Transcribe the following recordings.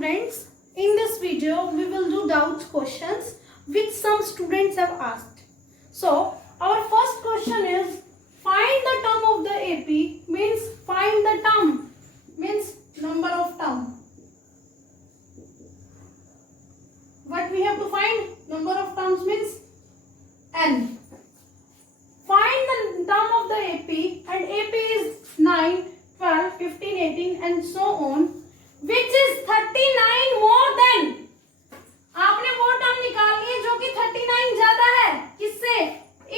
students, in this video we will do doubt questions which some students have asked. So our first question is, find the term of the AP, means find the term, means number of term. What we have to find? Number of terms means n. Find the term of the AP, and AP is 9, 12, 15, 18 and so on, which is 39 more than. आपने वो term निकालनी है जो कि 39 ज्यादा है किससे?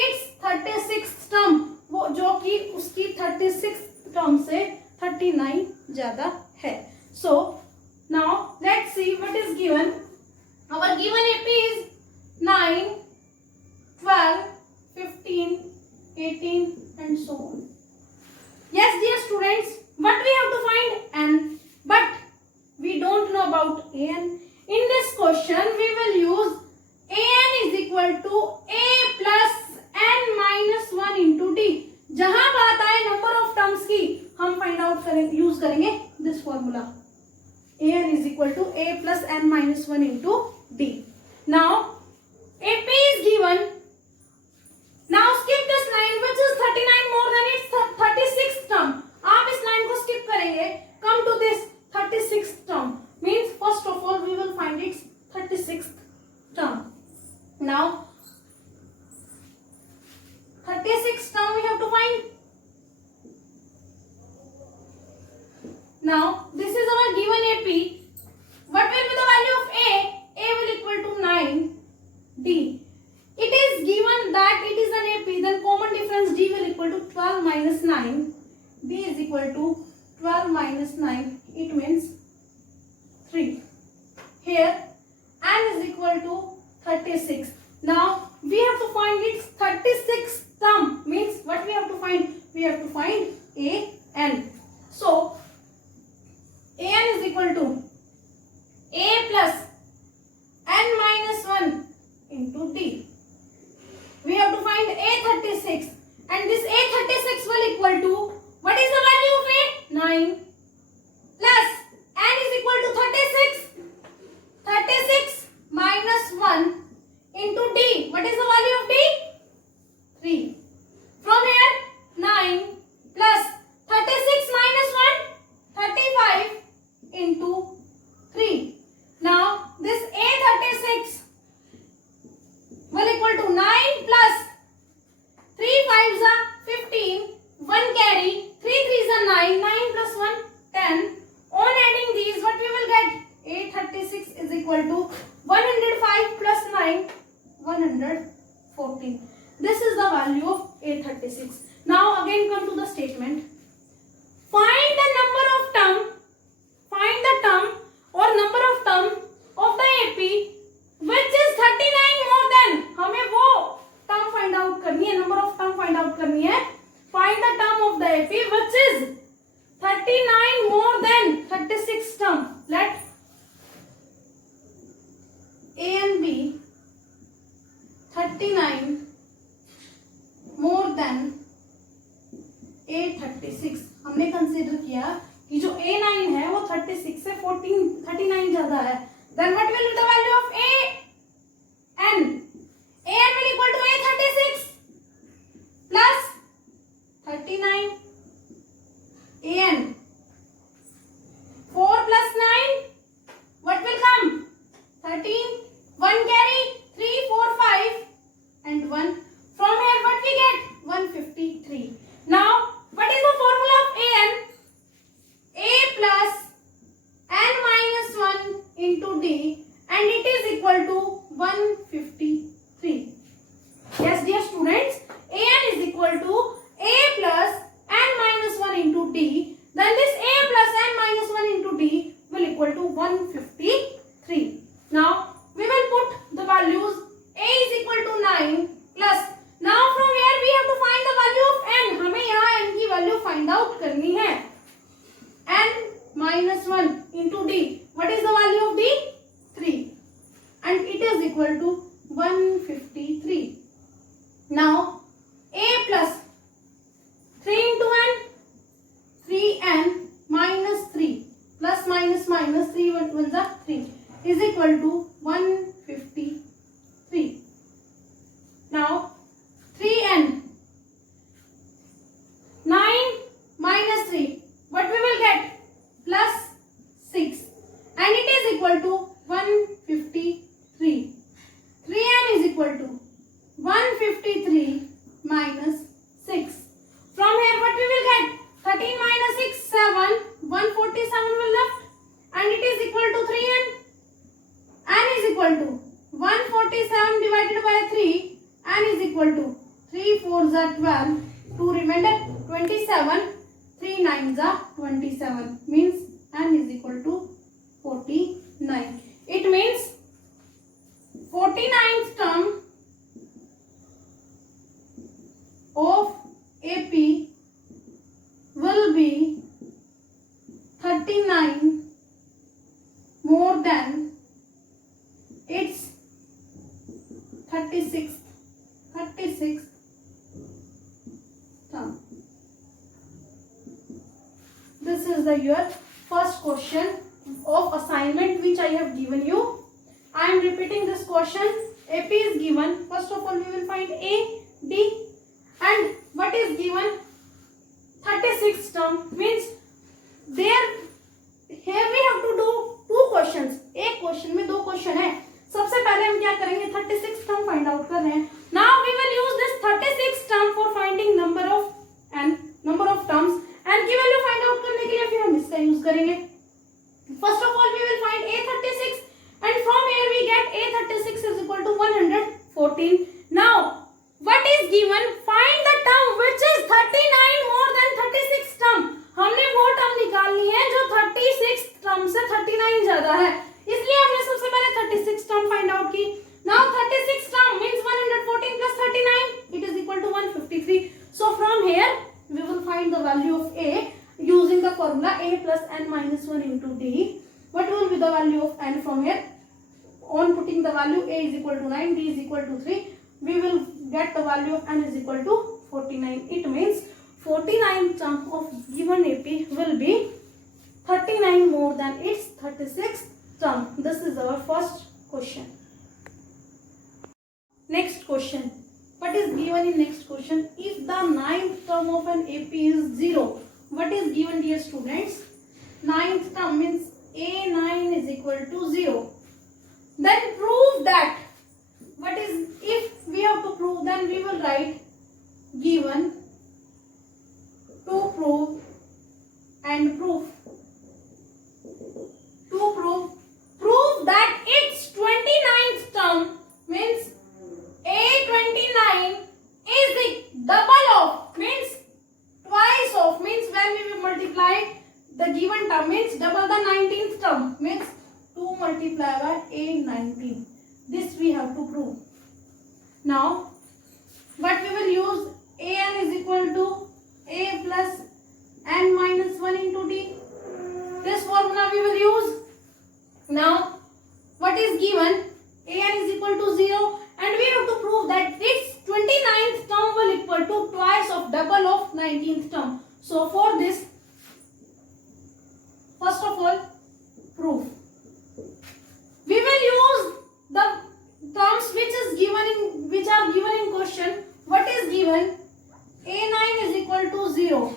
It's 36 term, वो जो कि उसकी 36 टर्म से 39 ज्यादा है. So now let's see what is given. Our given AP is 9, 12, 15, 18 and so on. Yes dear students, what we have to find? N, but we don't know about an. In this question we will use an is equal to a plus n minus 1 into d. जहां बात आए number of terms की, हम find out करेंगे, use करेंगे this formula. an is equal to a plus n minus 1 into d. Now AP is given. Now skip this line which is 39 more than its 36th term. आप इस line को skip करेंगे. Come to this 36th term. Means first of all we will find its 36th term. Now 36th term we have to find. Now this is our given AP. What will be the value of A? A will equal to 9. D. It is given that it is an AP, then common difference D will equal to 12 minus 9. D is equal to 12 minus 9. It means 3. Here n is equal to 36. Now we have to find its 36th term. Means what we have to find? We have to find a n. So a n is equal to a plus n minus 1 into d. We have to find a36, and this a36 will equal to, what is the value of a? 9 plus n is equal to 36. 36 minus 1 into d. What is the value of d? 3. From here 9 plus 36 minus 1, 35 into 3. Now this a36 will equal to 9 plus 3 5s are 15, 1 carry, 3 3s are 9, 9 plus 1 10. On adding these, what we will get? A36 is equal to 105 plus 9, 114. This is the value of A36. Now again come to the statement. Find the number of term, find the term or number of term of the AP which is 39 more than. हमें वो term find out करनी है, number of term find out करनी है. Find the term of the AP which is 39 more than 36 term. Let A and B 39 more than A36. हमने consider किया कि जो A9 है वो 36 से 39 ज्यादा है. Then what will be the value of AN? AN will equal to A36 plus 39. AN 4 plus 9, what will come? 13. 1 carry, 3 4 5 and 1. From here what we get? 153. Now what is the formula of AN? A plus n minus 1 into d, and it is equal to 153. Yes dear students, AN is equal to A plus n minus 1 into d. Then this A plus n minus 1 into d will equal to 153. Now we will put the values. A is equal to 9 plus. Now from here we have to find the value of n. हमें यहाँ n की value find out करनी है. n minus 1 into d. What is the value of d? 3. And it is equal to 153. Now a plus 3 into n, 3n minus 3 plus minus minus 3 1 1 is is equal to 153. Now 3n, 9 minus 3, what we will get? Plus 6, and it is equal to 153. 3n is equal to 153 minus 6. From here what we will get? 13 minus 6, 7. 147 will left, and it is equal to 3n. n is equal to 147 divided by 3. n is equal to 3 4s are 12. 2 remainder 27. 3 9s are 27. Means n is equal to 49. It means 49th term of AP will be 39 more than its 36th term. This is your first question of assignment which I have given you. I am repeating this question. AP is given. First of all, we will find A, D, and what is given? 36th term. Means there here we have to do two questions. एक question में दो question है. सबसे पहले हम क्या करेंगे? 36th term find out कर रहे हैं. Now we will use this 36th term for finding number of terms, and की वैल्यू फाइंड आउट करने के लिए फिर हम इसका यूज करेंगे. First of all, we will find A36, and from here we get A36 is equal to 114. Now what is given? Find the term which is 39 more than 36 term. हमने वो term निकालनी है जो 36 टर्म से 39 ज्यादा है, इसलिए हमने सबसे पहले 36 टर्म फाइंड आउट की. Now 36 term means 114 plus 39, it is equal to 153. So from here we will find the value of A using the formula A plus n minus 1 into D. What will be the value of n from here? On putting the value A is equal to 9, D is equal to 3, we will get the value of n is equal to 49. It means 49th term of given AP will be 39 more than its 36th term. This is our first question. Next question. What is given in next question? If the 9th term of an AP is 0, what is given, dear students? 9th term means A9 is equal to 0. Then prove that. What is, if we have to prove, then we will write given, to prove, and proof. To prove that its 29th term means A29 is the double of, means twice of, means when we will multiply the given term means double the 19th term, means 2 multiplied by A19. This we have to prove. Now what we will use? An is equal to A plus n minus 1 into D. This formula we will use. Now what is given? An is equal to 0, and we have to prove that its 29th term will equal to twice of double of 19th term. So for this, first of all, proof. We will use the terms which are given in question. What is given? A9 is equal to 0.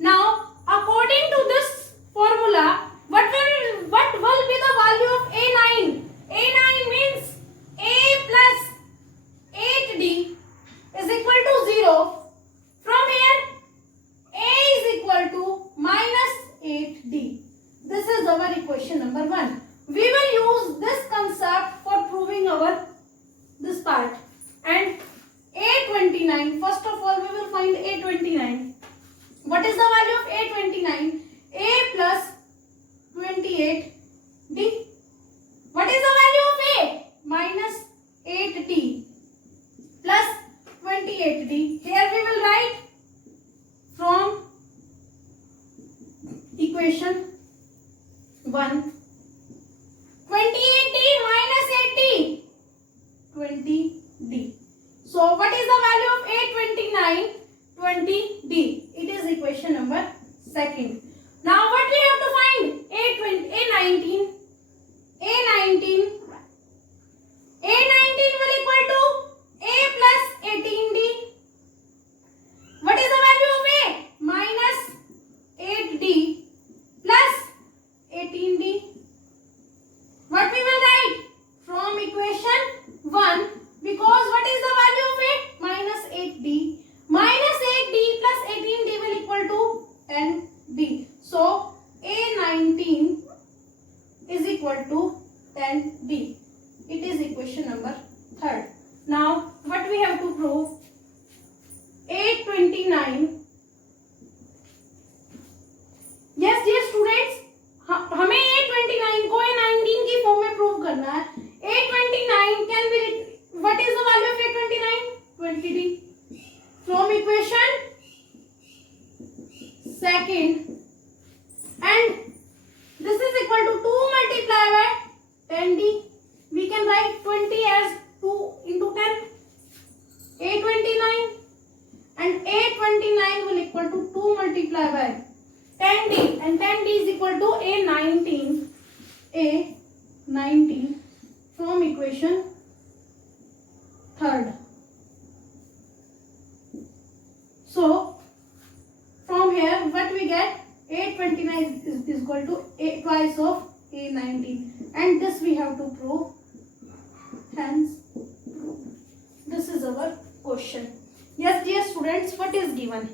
Now according to this formula, what will be the value of A9? A9 means A plus 8D is equal to 0. From here A is equal to minus 8D. This is our equation number 1. We will use this concept for proving our this part. And A29, first of all we will find A29. What is the value of A29? A plus 28D. What is the value of A? Minus 8D plus 28D. Here we will write from equation 1. 28D minus 8D. 20D. So what is the value of A29? 20D. It is equation number 2. Now what we have to find? A19. A19 2, and this is equal to 2 multiplied by 10d. We can write 20 as 2 into 10, A29, and A29 will equal to 2 multiplied by 10d, and 10d is equal to A19, A19 from equation 3rd. So from here what we get, A29 is equal to A twice of A19, and this we have to prove. Hence this is our question. Yes dear students, what is given?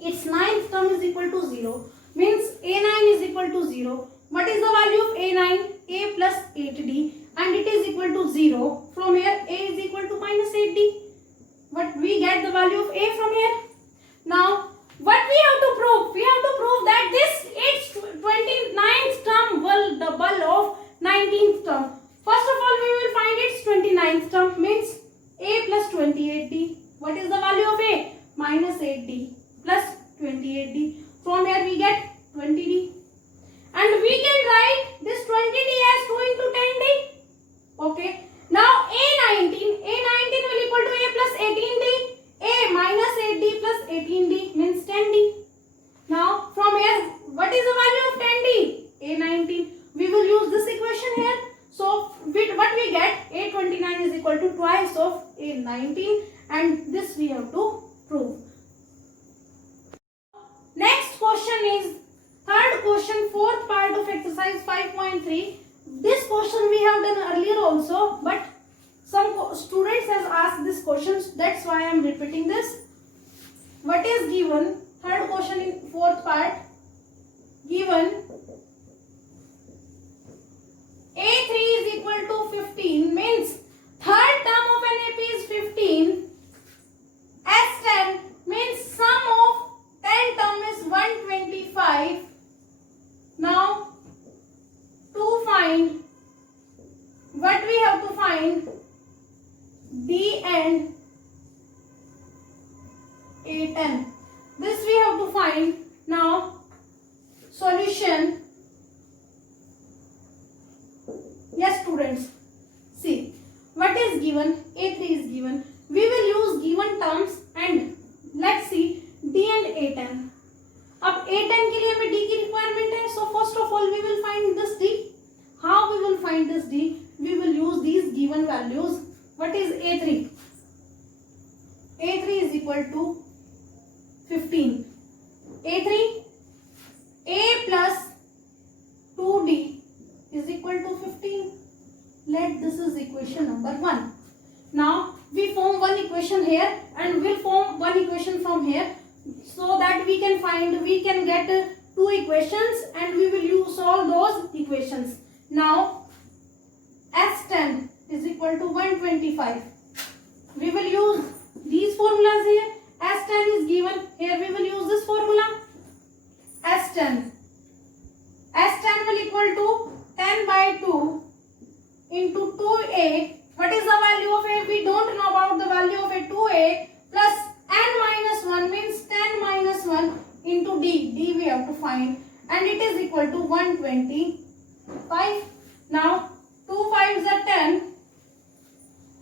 Its ninth term is equal to 0, means A9 is equal to 0. What is the value of A9? A plus 8d, and it is equal to 0. From here A is equal to minus 8d. What we get the value of A from here? Now what we have to prove? We have to prove that this its 29th term will double of 19th term. First of all we will find its 29th term, means A plus 28d. What is the value of A? Minus 8d plus 28d. From here we get 20d. And we can write this 20d as 2 into 10d. Okay. Now A19 will equal to A plus 18d. A minus 8d plus 18d means 10d. Now from here what is the value of 10d? A19. We will use this equation here. So what we get? A29 is equal to twice of A19, and this we have to prove. Next question is third question, fourth part of exercise 5.3. This question we have done earlier also, but some students has asked this question, that's why I am repeating this. What is given? Third question in fourth part. Given A3 is equal to 15, means third term of an AP is 15. S10 means sum of 10 term is 125. Now to find, what we have to find? D and A10. This we have to find. Now solution. Yes students, see what is given. A3 is given. We will use given terms and let's see D and A10. अब A10 के लिए हमें D की requirement है. So first of all we will find this D. How we will find this D? We will use these given values. What is A3? A3 is equal to 15. A3, A plus 2D is equal to 15. Let this is equation number 1. Now we form one equation here and we'll form one equation from here, so that we can get two equations and we will use all those equations. Now S10 is equal to 125. We will use these formulas here. S10 is given. Here we will use this formula. S10 will equal to 10 by 2 into 2a. What is the value of a? We don't know about the value of a. 2a plus n minus 1 means 10 minus 1 into d. D we have to find, and it is equal to 125. Now 2 5s are 10.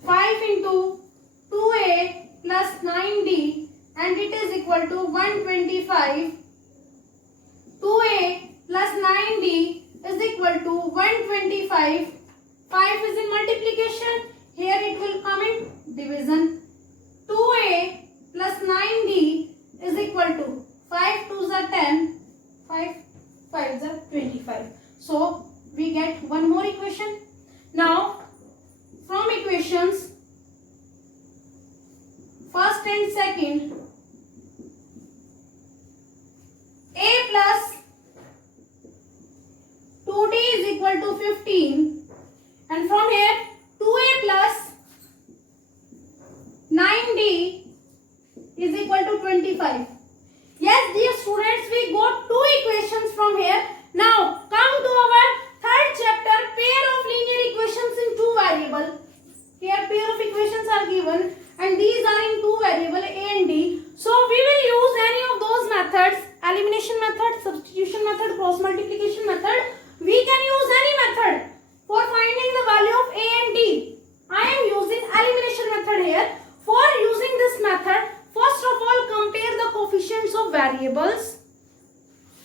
5 into 2a plus 9d, and it is equal to 125. 2a plus 9d is equal to 125. 5 is in multiplication. Here it will come in division. 2a plus 9d is equal to 5 2s are 10. 5 5s are 25. So we get one more equation. Now from equations first and second, a plus 2d is equal to 15, and from here 2a plus 9d is equal to 25. Yes dear students, we got two equations from here. Now come to our third chapter, pair of linear equations in two variable. Here pair of equations are given and these are in two variable a and d. So we will use any of those methods, elimination method method, substitution method, cross multiplication method. We can use any method for finding the value of A and D. I am using elimination method here. For using this method, first of all compare the coefficients of variables.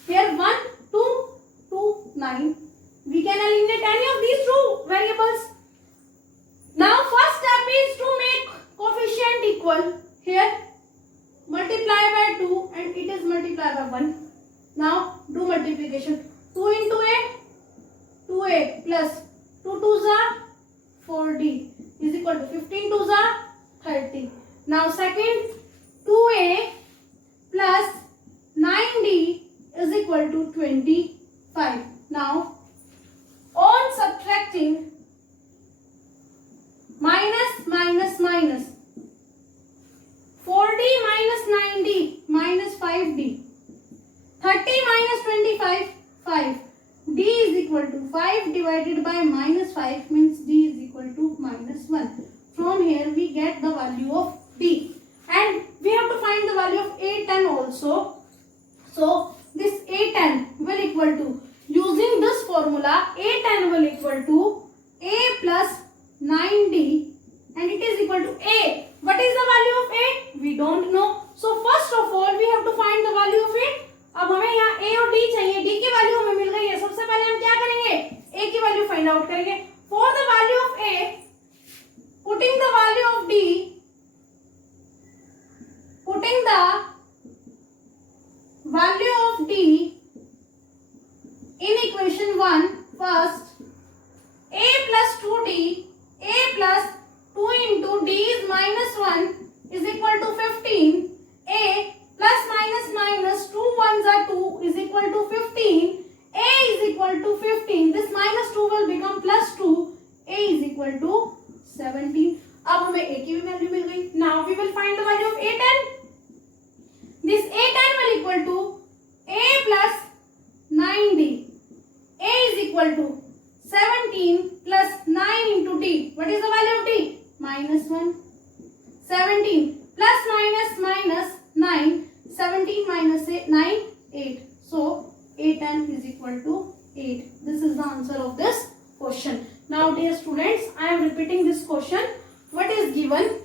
Here 1, 2, 2, 9. We can eliminate any of these two variables. Now first step is to make coefficient equal. Here multiply by 2 and it is multiplied by 1. Now do multiplication. 2 into A, 2A plus 2 2s are 4D is equal to 15 2s are 30. Now second, 2A plus 9D is equal to 25. Now on subtracting, minus minus minus, 4D minus 9D minus 5D, 30 minus 25, 5. D is equal to 5 divided by minus 5 means D is equal to minus 1. From here we get the value of D. And we have to find the value of A10 also. So this A10 will equal to, using this formula, A10 will equal to A plus 9D and it is equal to A. What is the value of A? We don't know. So first of all we have to find the value of A. अब हमें यहाँ A और D चाहिए. D की value हमें मिल गई है. सबसे पहले हम क्या करेंगे? A की वैल्यू फाइंड आउट करेंगे. For the value of A, putting the value of D, putting the value of D in equation 1, first A plus 2D, A plus 2 into D is minus 1 is equal to 15. A plus minus minus 2 ones are 2 is equal to 15. A is equal to 15. This minus 2 will become plus 2. A is equal to 17. अब हमें A की भी value मिल गई. Now we will find the value of A10. This A10 will equal to A plus 9D. A is equal to 17 plus 9 into D. What is the value of D? Minus 1. 17 plus minus minus 9. 17 minus 9, 8. So A10 is equal to 8. This is the answer of this question. Now dear students, I am repeating this question. What is given?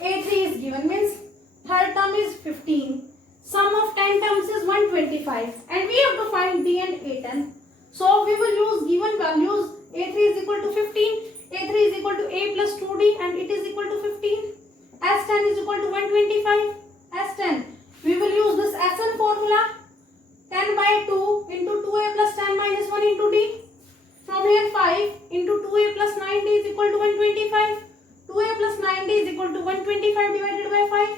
A3 is given, means third term is 15. Sum of 10 terms is 125 and we have to find D and A10. So we will use given values. A3 is equal to 15. A3 is equal to A plus 2D and it is equal to 15. S10 is equal to 125. S10. We will use this SN formula. 10 by 2 into 2A plus 10 minus 1 into D. From here 5 into 2A plus 9D is equal to 125. 2A plus 9D is equal to 125 divided by 5.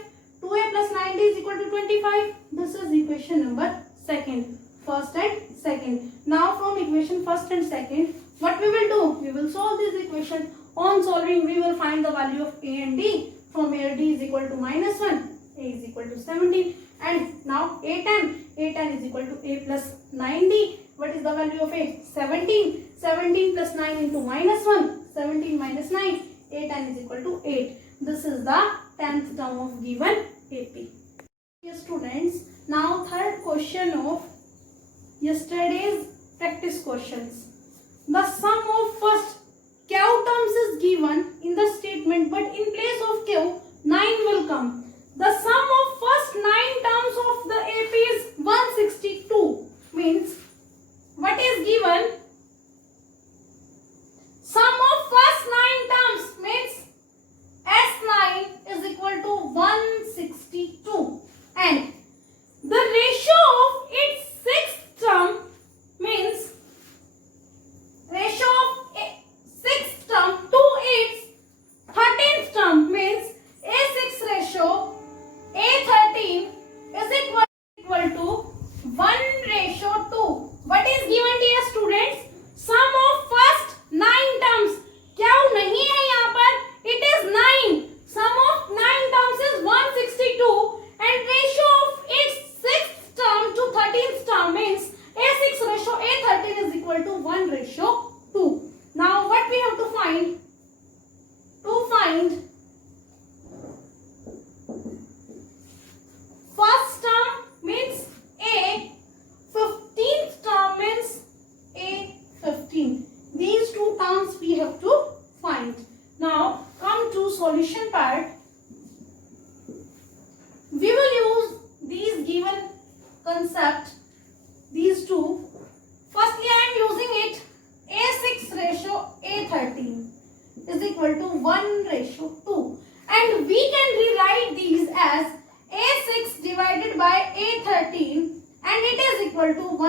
2A plus 9D is equal to 25. This is equation number second. First and second. Now from equation first and second, what we will do? We will solve this equation. On solving, we will find the value of A and D. From here D is equal to minus 1. A is equal to 17. And now A10. A10 is equal to A plus 9D. What is the value of A? 17. 17 plus 9 into minus 1. 17 minus 9. A10 is equal to 8. This is the 10th term of given AP. Dear students, now third question of yesterday's practice questions. The sum of first Q terms is given in the statement, but in place of Q, 9 will come. The sum of first 9 terms of the AP is 162. Means, what is given? Sum of first 9 terms means S9 is equal to 162. And the ratio of its sixth term means ratio of sixth term to its 13th term means A6 ratio A13 is equal to 1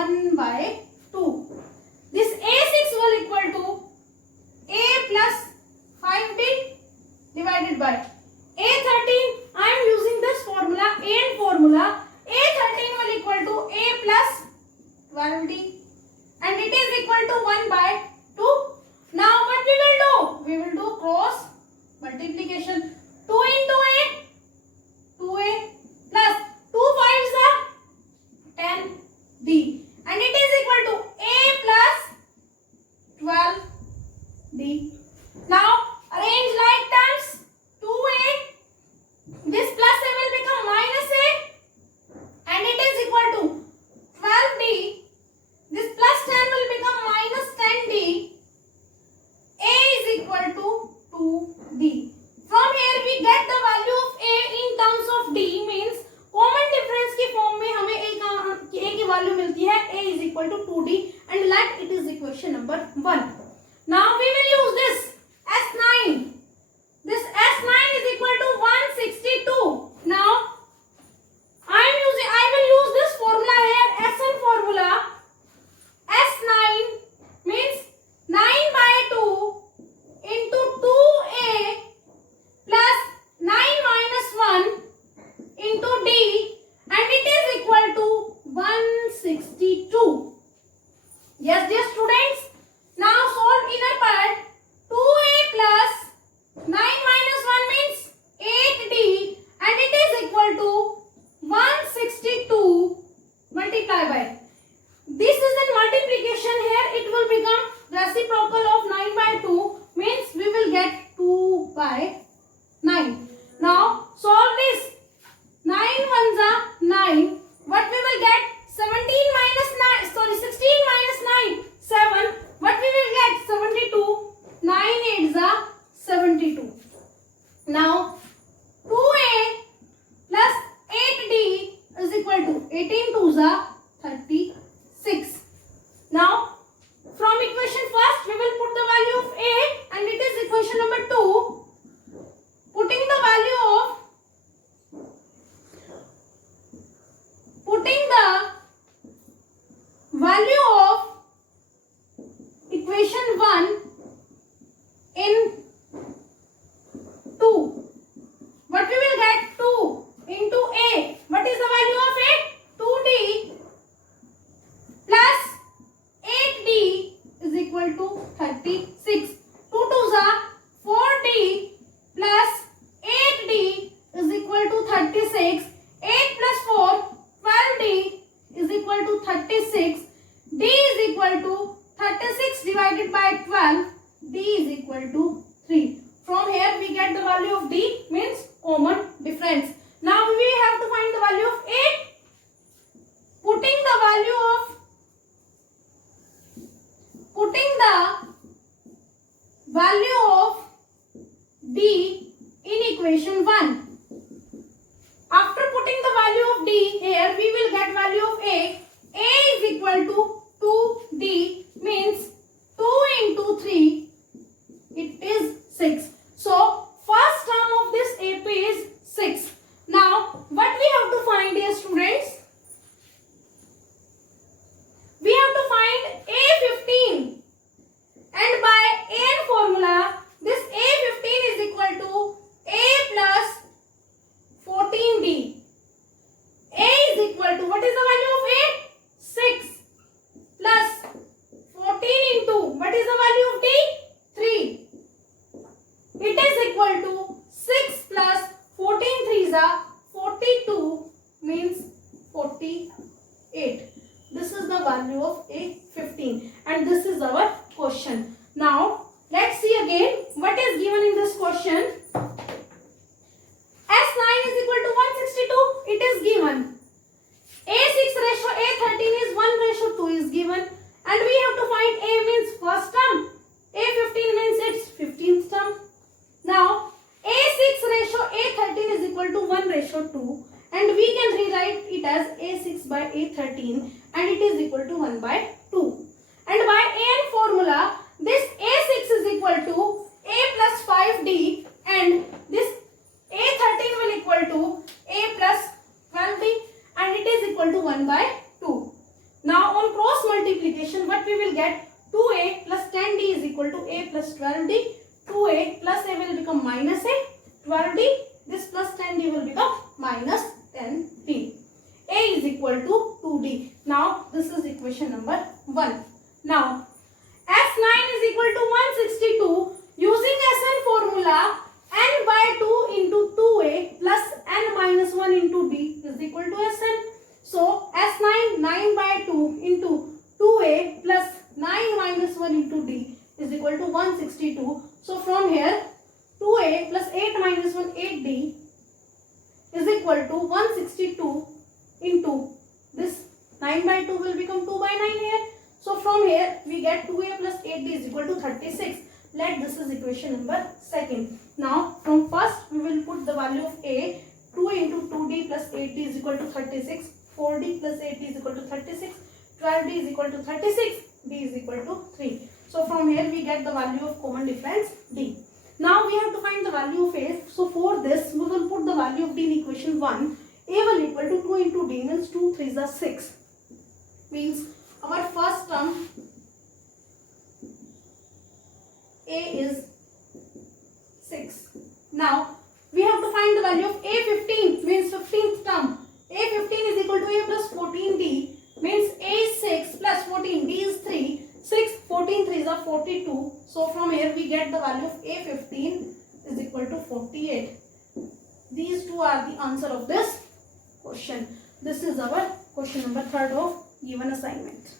1 by 2. This A6 will equal to A plus 5D divided by A13. I am using this formula, AND formula. A13 will equal to A plus 12D and it is equal to 1 by 2. Now what we will do? We will do cross multiplication. 2 into A, 2A plus 2 5s are 10D and it is equal to A plus 12D. Now arrange like terms. 2A, this plus A will become minus A and it is equal to 12D. This plus 10 will become minus 10D. A is equal to 2D. From here we get the value of A in terms of D, means common difference की form में हमें A की value मिलती है. A is equal to 2D and let it is equation number 1. Now we will use this S9. This S9 is equal to 162. Now I will use this formula here, SN formula. S9 means 9 by 2 into 2A plus 9 minus 1 into D and it is equal to 162. Yes, dear students. Now solve inner part. 2A plus 9 minus 1 means 8D and it is equal to 162 multiplied by. This is a multiplication here. It will become reciprocal of 9 by 2 means we will get 2 by 9. Now solve this. 9 ones are 9. What we will get? 16 minus 9, 7. What we will get? 72. 9 8s are 72. Now 2A plus 8D is equal to 18 2s are 36. Now from equation first we will put the value of A and it is equation number 2. Putting the value of equation 1 in 2. What we will get? 2 into A. What is the value of A? 2D plus 8D is equal to 36. 2 2s are 4D plus 8D is equal to 36. 8 plus 4, 12D is equal to 36. D is equal to 36 divided by 12. D is equal to 3. From here we get the value of D, means common difference. Now we have to find the value of A. Putting the value of D in equation 1. After putting the value of D here, we will get value of A. A is equal to 2D means 2 into 3, it is 6. So first term of this AP is 6. Now what we have to find, dear students? We have to find A15 and by AN formula this A15 is equal to A plus 14D. A is equal to, what is the value of A? 6 plus 14 into, what is the value of D? 3. It is equal to 6 plus 14 3s are 42 means 48. This is the value of A15 and this is our question. Now let's see again what is given in this question. S9 is equal to 162. It is given. A6 ratio A13 is 1:2 is given and we have to find A means first term. A15 means its 15th term. Now A6 ratio A13 is equal to 1:2 and we can rewrite it as A6 by A13 and it is equal to 1 by 2. And by AN formula this A6 is equal to A plus 5D and this A13 will equal to A plus 12D and it is equal to 1 by 2. Now on multiplication, what we will get? 2a plus 10d is equal to a plus 12d. 2a plus a will become minus a. 12d, this plus 10d will become minus 10d. A is equal to 2d. Now this is equation number 1. Now S9 is equal to 162. Using SN formula, n by 2 into 2a plus n minus 1 into d is equal to Sn. So S9, 9 by 2 into 2a plus 9 minus 1 into d is equal to 162. So from here 2a plus 8 minus 1, 8d is equal to 162 into this 9 by 2 will become 2 by 9 here. So from here we get 2a plus 8d is equal to 36. Let this is equation number 2. Now from first we will put the value of a. 2 into 2d plus 8d is equal to 36. 4d plus 8d is equal to 36. 12d is equal to 36. d is equal to 3. So from here we get the value of common difference d. Now we have to find the value of a. So for this we will put the value of d in equation 1. A will equal to 2 into d means 2 3s are 6. Means our first term a is 6. Now we have to find the value of a15 means 15th term. A15 is equal to a plus 14d means a is 6 plus 14, d is 3. 6, 14 3s are 42. So from here we get the value of a15 is equal to 48. These two are the answer of this question. This is our question number 3 of given assignment.